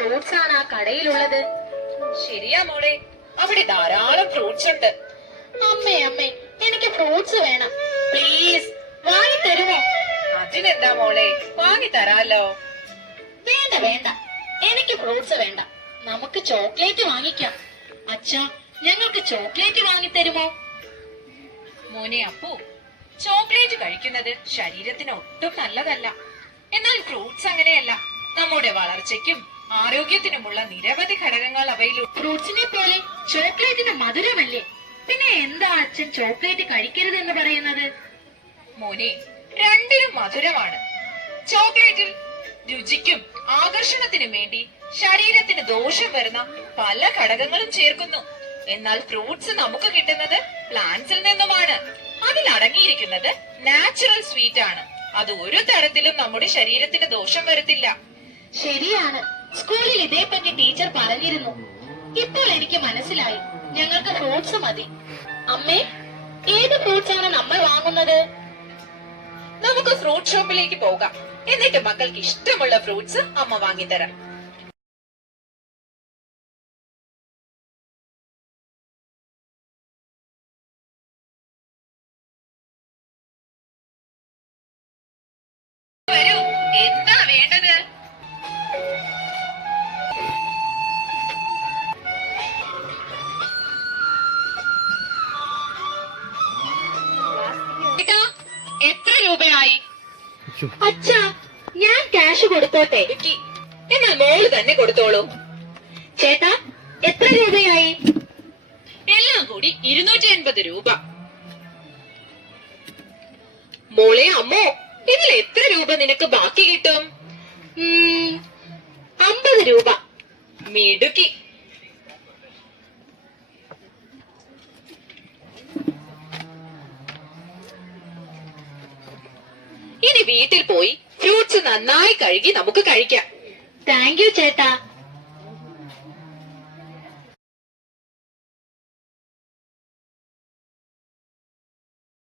Fruits ആണ് ആ കടയിലുള്ളത്? ശരിയാ മോളെ, അവിടെ ധാരാളം ഫ്രൂട്ട്സ് ഉണ്ട്. അമ്മേ അമ്മേ, എനിക്ക് ഫ്രൂട്ട്സ് വേണം, പ്ലീസ് വാങ്ങി തരുമോ? അതിനെന്താ മോളെ, വാങ്ങി തരാലോ. വേണ്ട വേണ്ട, എനിക്ക് ഫ്രൂട്ട്സ് വേണ്ട, നമുക്ക് ചോക്ലേറ്റ് വാങ്ങിക്കാം. അച്ഛാ, ഞങ്ങൾക്ക് ചോക്ലേറ്റ് വാങ്ങി തരുമോ? മോനെ അപ്പു, ചോക്ലേറ്റ് കഴിക്കുന്നത് ശരീരത്തിന് ഒട്ടും നല്ലതല്ല. എന്നാൽ ഫ്രൂട്ട്സ് അങ്ങനെയല്ല. നമ്മുടെ വളർച്ചയ്ക്കും ആരോഗ്യത്തിനുമുള്ള നിരവധി ഘടകങ്ങൾ അവയിലുണ്ട്. ഫ്രൂട്ട്സിനെ പോലെ ചോക്ലേറ്റിന് മധുരമല്ലേ? പിന്നെ എന്താ അച്ഛൻ ചോക്ലേറ്റ് കഴിക്കരുതെന്ന് പറയുന്നത്? മോനെ, രണ്ടിലും മധുരമാണ്. ചോക്ലേറ്റിൽ രുചിക്കും ആകർഷണത്തിനും വേണ്ടി ശരീരത്തിന് ദോഷം വരുന്ന പല ഘടകങ്ങളും ചേർക്കുന്നു. എന്നാൽ ഫ്രൂട്ട്സ് നമുക്ക് കിട്ടുന്നത് പ്ലാന്റ്സിൽ നിന്നുമാണ്. അതിൽ അടങ്ങിയിരിക്കുന്നത് നാച്ചുറൽ സ്വീറ്റ് ആണ്. അത് ഒരു തരത്തിലും നമ്മുടെ ശരീരത്തിന് ദോഷം വരുത്തില്ല. ശരിയാണ്, സ്കൂളിൽ ഇതേപ്പറ്റി ടീച്ചർ പറഞ്ഞിരുന്നു. ഇപ്പോൾ എനിക്ക് മനസ്സിലായി. ഞങ്ങൾക്ക് ഫ്രൂട്ട്സ് മതി. അമ്മേ, ഏത് ഫ്രൂട്ട്സ് ആണ് നമ്മൾ വാങ്ങുന്നത്? നമുക്ക് ഫ്രൂട്ട് ഷോപ്പിലേക്ക് പോകാം. എന്നിട്ട് മക്കൾക്ക് ഇഷ്ടമുള്ള ഫ്രൂട്ട്സ് അമ്മ വാങ്ങിത്തരാം. വരൂ, എന്താ വേണ്ടത്? എത്ര രൂപയായി? അച്ഛാ, ഞാൻ ക്യാഷ് കൊടുത്തോട്ടെ? എന്നാൽ മോള് തന്നെ കൊടുത്തോളൂ. ചേട്ടാ, എത്ര രൂപയായി? എല്ലാം കൂടി 280 രൂപ. മോളെ അമ്മോ, ഇതിൽ എത്ര രൂപ നിനക്ക് ബാക്കി കിട്ടും? 50 രൂപ. മിടുക്കി. ഇനി വീട്ടിൽ പോയി ഫ്രൂട്ട്സ് നന്നായി കഴുകി നമുക്ക് കഴിക്കാം. താങ്ക് യു ചേട്ടാ.